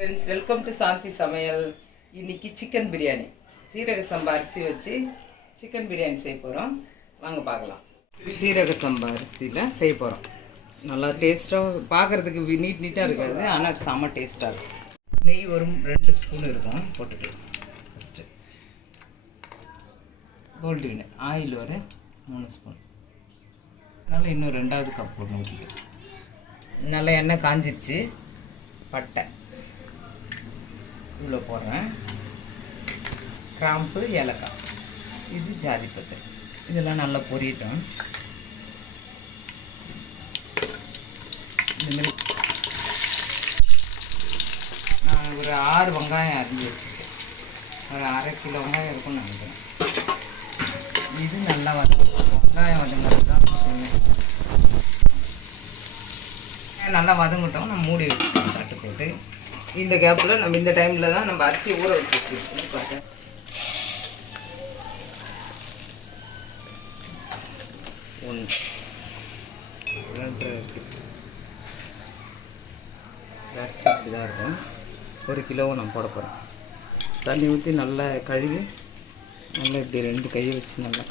Friends, welcome to சாந்தி சமையல். இன்னைக்கு chicken biryani, சீரக சம்பா அரிசி வச்சு சிக்கன் பிரியாணி செய்ய போகிறோம். வாங்க பார்க்கலாம். சீரக சம்பா அரிசியில் செய்ய போகிறோம். நல்லா டேஸ்ட்டாக, பார்க்குறதுக்கு நீட்டாக இருக்காது, ஆனால் செம்ம டேஸ்ட்டாக இருக்கும். நெய் ஒரு 2 ஸ்பூன் இருக்கும், போட்டுக்கலாம். ஃபஸ்ட்டு கோல்டு வினர், ஆயில் ஒரு 3 ஸ்பூன், நல்லா இன்னும் 2வது கப் ஒன்று ஊற்றிக்கலாம். நல்லா எண்ணெய் காஞ்சிடுச்சு. பட்டை இவ்வளோ போடுறேன், கிராம்பு, ஏலக்காய், இது ஜாதிப்பத்து, இதெல்லாம் நல்லா பொரியட்டும். இந்தமாரி நான் ஒரு 6 வெங்காயம் அரிஞ்சு வச்சுருக்கேன். ஒரு 1/2 கிலோ வெங்காயம் இருக்கும்னு நினைக்கிறேன். இது நல்லா வதங்கும். வெங்காயம் வதங்கிறது தான் நல்லா வதங்கட்டும். நம்ம மூடி வச்சுக்கோம் தட்டு போட்டு. இந்த கேப்பில் நம்ம இந்த டைமில் தான் நம்ம அரிசி ஊற வச்சு பார்த்தேன். அரிசி இப்படி தான் இருக்கும். 1 கிலோவை நான் போட போகிறேன். தண்ணி ஊற்றி நல்லா கழுவி, நல்லா இப்படி 2 கையை வச்சு நல்லா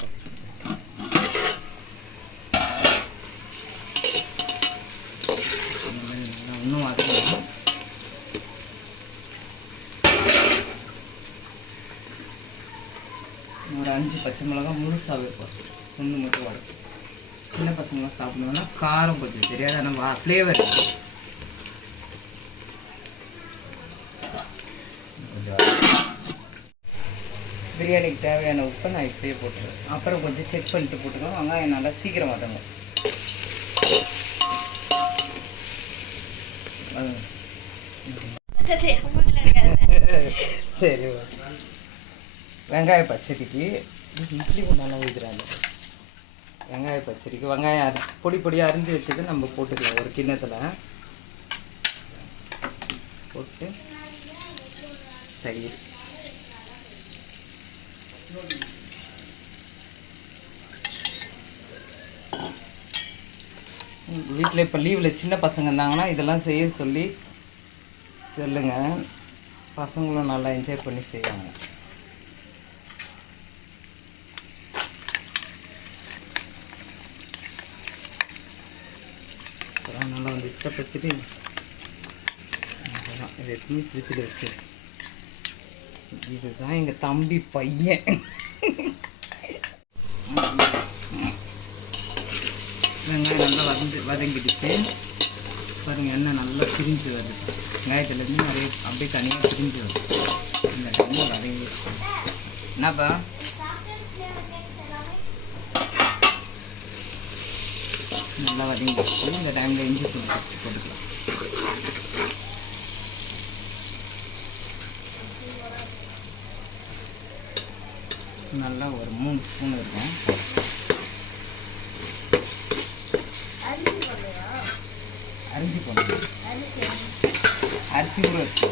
இன்னும் வதங்கணும். ஒரு 5 பச்சை மிளகாய் முழுசாக வைப்போம், ஒன்று மட்டும் உடச்சி. சின்ன பசங்களாம் சாப்பிடணுன்னா காரம் கொஞ்சம் தெரியாது, ஆனால் ஃப்ளேவர் கொஞ்சம். பிரியாணிக்கு தேவையான உப்பை நான் இப்படியே போட்டுருவேன். அப்புறம் கொஞ்சம் செக் பண்ணிட்டு போட்டுக்கலாம். வெங்காயம் நல்லா சீக்கிரம் வதங்கும். சரி, வெங்காய பச்சடிக்கு இட்லி நல்லா ஊதுறாங்க. வெங்காய பச்சடிக்கு வெங்காயம் பொடி பொடியாக அரிஞ்சு வச்சது நம்ம போட்டுக்கலாம். ஒரு கிண்ணத்தில் போட்டு தயிர், வீட்டில் இப்போ லீவில் சின்ன பசங்க இருந்தாங்கன்னா இதெல்லாம் செய்ய சொல்லி சொல்லுங்கள். பசங்களும் நல்லா என்ஜாய் பண்ணி செய்வாங்க. அப்புறம் நல்லா வந்து இஷ்டப்பச்சுட்டு இதை எடுத்து ஃப்ரிட்ஜில் வச்சு. இதுதான் எங்கள் தம்பி பையன். வெங்காயம் நல்லா வதங்கிடுச்சு பாருங்கள். எண்ணெய் நல்லா பிரிஞ்சு வருது. வெங்காயத்துலேருந்து நிறைய அப்படியே தனியாக பிரிஞ்சு வருது. இந்த டைமில் வதங்கி என்னப்பா நல்லா வதங்கிடுச்சு. இந்த டைமில் இஞ்சி பூண்டு பேஸ்ட் போட்டுக்கலாம். நல்லா ஒரு 3 ஸ்பூன் இருக்கும். அரிசி போடணும், அரிசி கூட வச்சு.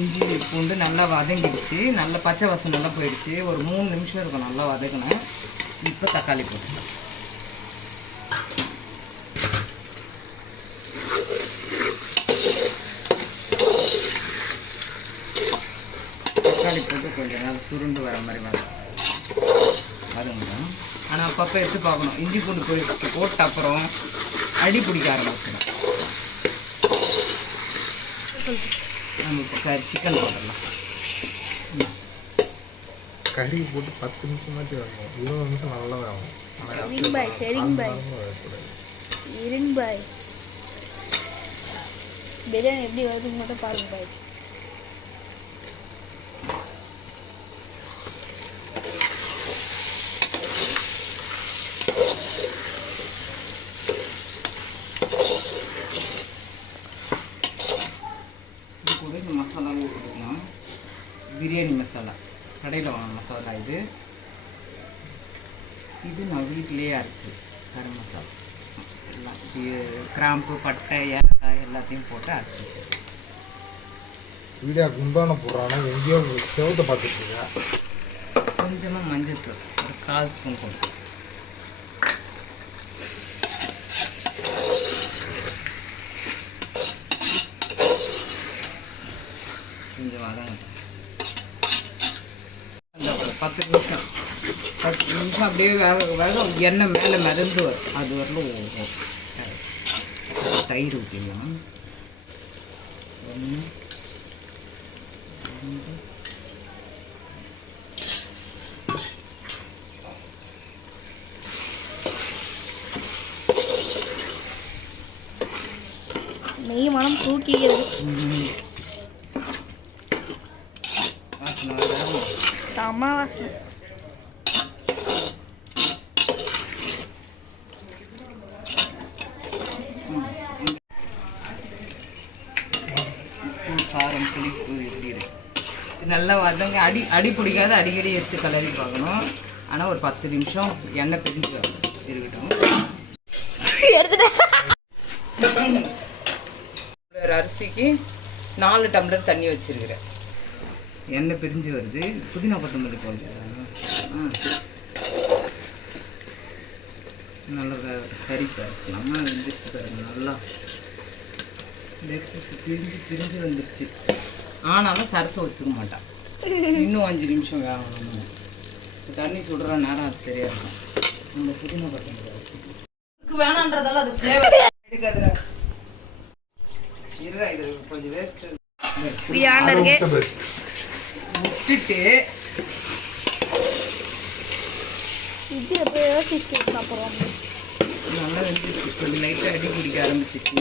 இஞ்சி பூண்டு நல்லா வதங்கிடுச்சு. நல்லா பச்சை வாசம் நல்லா போயிடுச்சு. ஒரு 3 நிமிஷம் இருக்கும் நல்லா வதக்கணும். இப்போ தக்காளி போட்டுக்கலாம். தக்காளி போட்டு கொஞ்சம் நல்லா சுருண்டு வர மாதிரி வதங்கணும். ஆனால் அப்பப்போ எடுத்து பார்க்கணும். இஞ்சி பூண்டு போட்ட அப்புறம் அடி பிடிக்க ஆரம்பிச்சிடும். நம்ம இப்போ சிக்கன் போட்டுடலாம். கறி போட்டு 10 நிமிஷமாச்சு வேணும். 20 நிமிஷம் நல்லா வேணும். பிரியாணி எப்படி வருதுன்னு மட்டும் பாருங்க பாய். இது கூட இந்த மசாலாவும் போட்டுக்கலாம். பிரியாணி மசாலா, கடையில் வாங்க மசாலா. இது நான் வீட்டிலேயே அரைச்சி கரம் மசாலா எல்லாம், கிராம்பு, பட்டை, ஏலக்காய் எல்லாத்தையும் போட்டு அரைச்சி வச்சுருக்கேன். வீடியோ குண்டான போடுறானா எங்கேயோ செவத்தை பார்த்துட்ருக்கேன். கொஞ்சமாக மஞ்சள் தூள் ஒரு 1/4 ஸ்பூன் போட்டு. வதங்கட்டும். அந்த ஒரு 10 நிமிஷம் அப்படியே வேக வேக எண்ணெய் மேலே மிதந்து வரும். அது வரலும் தயிர் ஊற்றிடலாம். 1 2 நெய் மனம் தூக்கிக்கிறது. வாசனை வருதா? செம்ம வாசனை. காரம் புளிப்பு எப்படி இருக்கு? இது நல்லா வதங்க அடி பிடிக்காத அடிக்கடி எடுத்து கலரி பார்க்கணும். ஆனால் ஒரு 10 நிமிஷம் எண்ணெய் பிரிஞ்சு இருக்கட்டும். ஒரு அரிசிக்கு 4 டம்ளர் தண்ணி வச்சிருக்கிறேன். எண்ணெய் பிரிஞ்சு வருது. புதினா கொத்தமல்லி போடுறேன். நல்லா கறி பறிக்கலாம். வெந்துருச்சு பாருங்க. நல்லா பிரிஞ்சு வந்துருச்சு. ஆனாலும் சரத்தை ஒத்துக்க மாட்டான். இன்னும் 5 நிமிஷம் வேகணும். தண்ணி சுடுற நேரம் அது தெரியாது. நம்ம புதினா கொத்தமல்லி வேணான்றதால அது ஃப்ளேவர் எடுக்காதுடா. இருடா, இது கொஞ்சம் வேஸ்ட் விட்டுட்டு இது எப்போ யோசிச்சு அப்புறம் நல்லா வெந்துருச்சு. கொஞ்சம் லைட்டாக அடி பிடிக்க ஆரம்பிச்சிச்சு.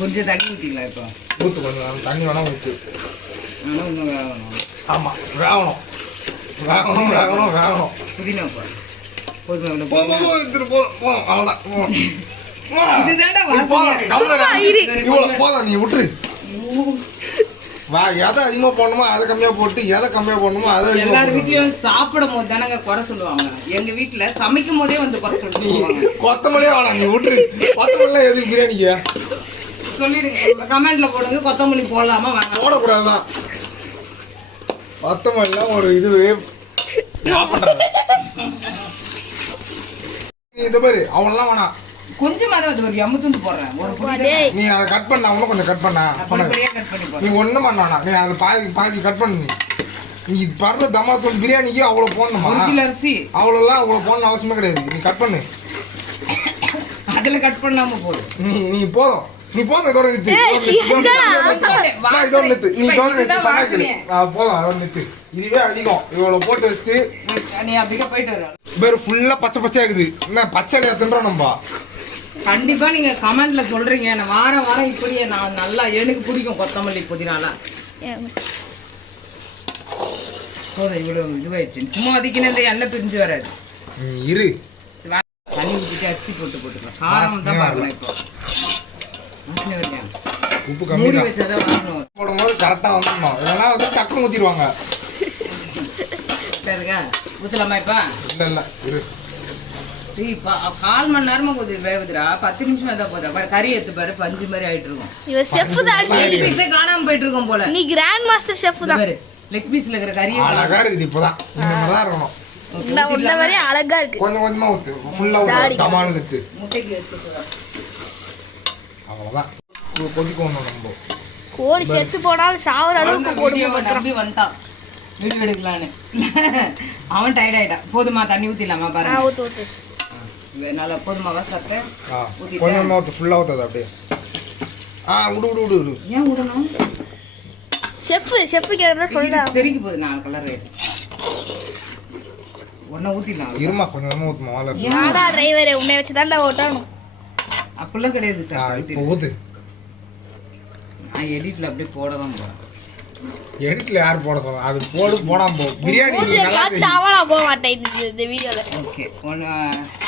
கொஞ்சம் தண்ணி ஊற்றிக்கலாம். இப்போ ஊற்று கொஞ்சம் தண்ணி வேணால் ஊற்று. ஆனால் இன்னும் வேகணும். ஆமாம், வேகணும் வேகணும் வேகணும் வேகணும். புதினா போதும். எடுத்துட்டு போதும். அவ்வளோதான். இதுதான்டா இவ்வளோ போதும். நீ விட்டுரு. எதை அதிகமாக போடணுமோ அதை கம்மியாக போட்டு, எதை கம்மியாக போடணுமோ அதை எல்லார் வீட்லயும் சாப்பிடும் போது தானங்க குறை சொல்லுவாங்க. எங்க வீட்டுல சமைக்கும் போதே வந்து குறை சொல்லுவாங்க. கொத்தமல்லியே வேணாம், நீ விட்டுரு. கொத்தமல்லாம் எதுக்கு பிரியாணிக்கு சொல்லிடுங்க, கமெண்ட்ல போடுங்க. கொத்தமல்லி போடலாமா வேணாம்? போடக்கூடாதுதான். கொத்தமல்லாம் ஒரு இது நீ இந்த மாதிரி அவங்களாம் வேணாம். கொஞ்சமா தான் ஒரு எம்புத்துண்டு போடுறேன். ஒரு நீ அதை கட் பண்ண, அவங்களும் கொஞ்சம் கட் பண்ண. கட் பண்ணி நீ ஒண்ணும் பண்ண வேணாம். நீ அதை பாதி கட் பண்ணு. நீ பரல தமாத்தூள் பிரியாணிக்கு அவ்வளோ போடணுமா? அரிசி அவ்வளோலாம் அவ்வளோ போடணும் அவசியமே கிடையாது. நீ கட் பண்ணு. அதுல கட் பண்ணாம போடு. நீ போதும். நீ போதும். இதோட நிறுத்து. இதோட நிறுத்து. நீ இதோட நிறுத்து. போதும், அதோட நிறுத்து. இதுவே அதிகம். இவ்வளோ போட்டு வச்சுட்டு நீ அப்படியே போயிட்டு வர பேர் ஃபுல்லா பச்சை பச்சையா இருக்குது. என்ன பச்சையில தின்றோம் நம்ம. கண்டிப்பா நீங்க கமெண்ட்ல சொல்றீங்க. நான் வாரம் இப்படியே நான் நல்லா எனக்கு பிடிக்கும் கொத்தமல்லி புதினாலாம். போதும், இவ்வளவு இதுவாயிடுச்சு. சும்மா அதிக்கின இந்த எண்ணெய் பிரிஞ்சு வராது. இரு, தண்ணி ஊற்றிட்டு அரிசி போட்டுக்கலாம். காரம் தான் பாருங்க. இப்போ வாசனை வரேன். உப்பு கம்மி மூடி வச்சாதான் வாசனை வரும். போடும்போது கரெக்டா வந்துடணும். இல்லைன்னா வந்து டக்குன்னு ஊற்றிடுவாங்க. சரிக்கா, ஊற்றலாமா இப்போ? இல்லை இரு. கால் மணி நேரமா கொஞ்சம் வேவுதுரா. 10 நிமிஷம் ஏதா போதா பாரு. கறி எடுத்து பாரு, பஞ்சு மாதிரி ஆயிட்டு இருக்கும். இவன் செஃப் தான். பீஸே காணாம போயிட்டு இருக்கோம் போல. நீ கிராண்ட் மாஸ்டர் செஃப் தான். பாரு, லெக் பீஸ்ல இருக்கிற கறியை அழகா இருக்குது. இப்போதான் இந்த மாதிரி தான் இருக்கணும். உன்ன வரைய அழகா இருக்கு. கொஞ்சம் கொஞ்சமா ஊத்து. ஃபுல்லா ஊத்து. தமானு ஊத்து. முட்டைக்கு எடுத்துக்கலாம். அவ்வளவுதான். கொதிக்கணும் நம்ம. கோழி செத்து போனாலும் சாவர அளவுக்கு போடுவோம். நம்பி வந்துட்டான் வீடியோ எடுக்கலான்னு. அவன் டயர்ட் ஆயிட்டான். போதுமா, தண்ணி ஊத்திடலாமா பாருங்க. ஊத்து. நல்லா போதுமாவா சட்டை? கொஞ்சமா ஊத்து. ஃபுல்லா ஊத்தாது அப்படியே. விடு. ஏன் விடணும்? செஃப் கேட்டா சொல்றேன். தெரிக்கு போகுது. 4 கலர் ஒன்ன ஊத்திடலாம். இருமா, கொஞ்சமா ஊத்துமா. யாரா டிரைவர் உன்னை வச்சு தான்டா ஓட்டணும். அப்படிலாம் கிடையாது சார். இப்போ ஊத்து. நான் எடிட்ல அப்படியே போடதான் போறேன். எடிட்ல யார் போட சொல்றா? அது போடாம போ. பிரியாணி அவனா போக மாட்டேன் இந்த வீடியோல. ஓகே,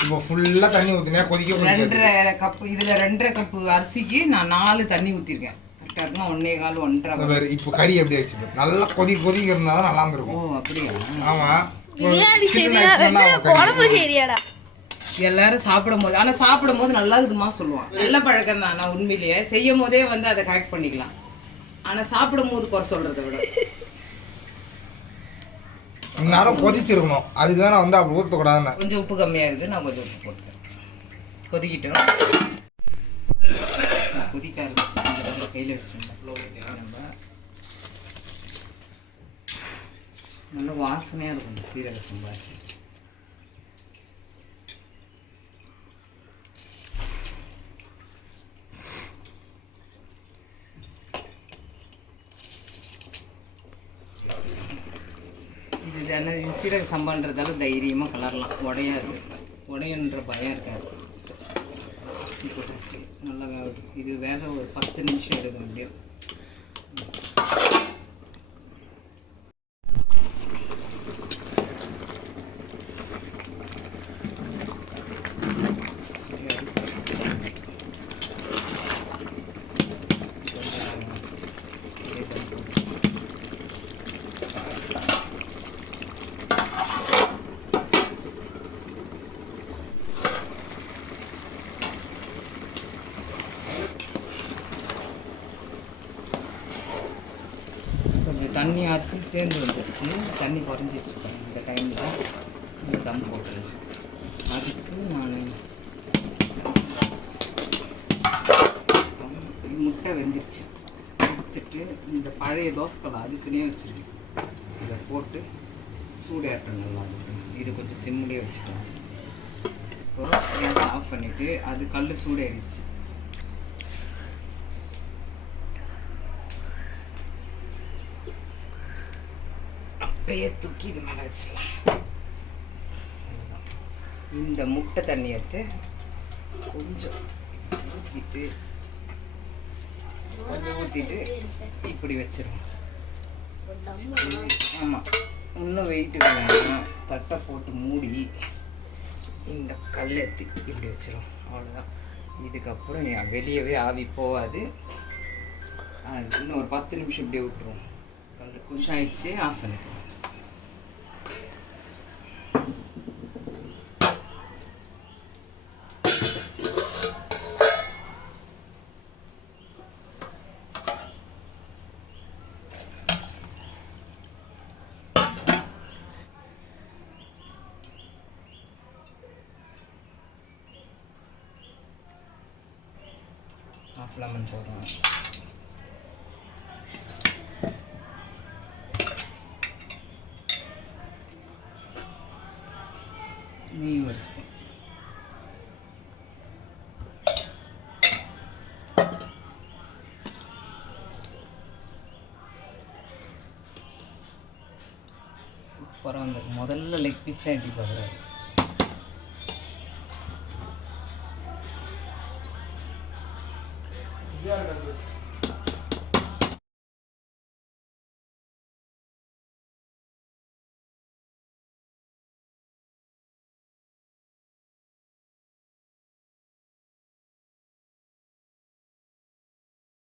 இப்போ ஃபுல்லா தண்ணி ஊத்தினா கொதிக்க 2.5 கப். இதுல 2.5 கப் அரிசிக்கு நான் 4 தண்ணி ஊத்திருக்கேன். கரெக்டா இருக்குமா? 1.25 1.5. இப்போ கறி எப்படி ஆயிடுச்சு? நல்லா கொதிக்கிறதா தான் நல்லா இருந்திருக்கும். ஓ அப்படியா? ஆமா, பிரியாணி சரியா, குழம்பு சரியாடா. எல்லாரும் சாப்பிடும் போது, ஆனா சாப்பிடும் போது நல்லா இருக்குமா சொல்லுவான். நல்ல பழக்கம் தான். நான் உண்மையிலேயே செய்யும் போதே வந்து அதை கரெக்ட் பண்ணிக்கலாம். ஆனா சாப்பிடும் போது குறை சொல்றதை விட நேரம் கொதிச்சிருக்கணும். அதுக்கு நான் வந்து அப்படி ஊற்றக்கூடாதுன்னு. கொஞ்சம் உப்பு கம்மியாகுது. நான் கொஞ்சம் உப்பு போட்டுக்கிறேன். கொதிக்கிட்டோம். கொதிக்க ஆரம்பிச்சு கையில் வச்சுருந்தோம். நம்ம நல்ல வாசனையாக இருக்கும் இந்த சீரக சம்பா அரிசி. இது என்ன சீரக சம்பான்றதால தைரியமாக கலரலாம், உடையாது, உடையன்ற பயம் இருக்காது. அரிசி போட்டுருச்சு நல்லா வேகட்டும். இது வேக ஒரு 10 நிமிஷம் எடுக்க முடியும். கொஞ்சம் தண்ணி அரிசி சேர்ந்து வந்துடுச்சு, தண்ணி குறைஞ்சிடுச்சு. இந்த டைமில் இந்த தம் போட்டுருங்க. அதுக்கு நான் முட்டை வெந்துருச்சு எடுத்துட்டு இந்த பழைய தோசைக்கல்லை அதுக்குன்னே வச்சுருக்கேன். இதை போட்டு சூடேற்றணும் நல்லா. இது கொஞ்சம் சிம்முலேயே வச்சுக்கலாம். இப்போ கேஸ் ஆஃப் பண்ணிவிட்டு அது கல் சூடேறிடுச்சு. அப்படியே தூக்கி இது மேலே வச்சிடலாம். இந்த முட்டை தண்ணி எடுத்து கொஞ்சம் ஊற்றிட்டு இப்படி வச்சிருவோம். ஆமாம், இன்னும் வெயிட்டு வேணும். தட்டை போட்டு மூடி இந்த கல் எடுத்து இப்படி வச்சிரும். அவ்வளோதான். இதுக்கப்புறம் வெளியவே ஆவி போகாது. இன்னும் ஒரு 10 நிமிஷம் இப்படியே விட்டுருவோம். கல் கொஞ்சம் ஆயிடுச்சு, ஆஃப் பண்ணிக்கலாம். ஆஃப் லெமன் போடுறோம். நெய் ஒரு ஸ்பூன். சூப்பராக வந்துருக்கு. முதல்ல லெக் பீஸ் தான் எடுத்து பார்க்குறாரு. Yeah,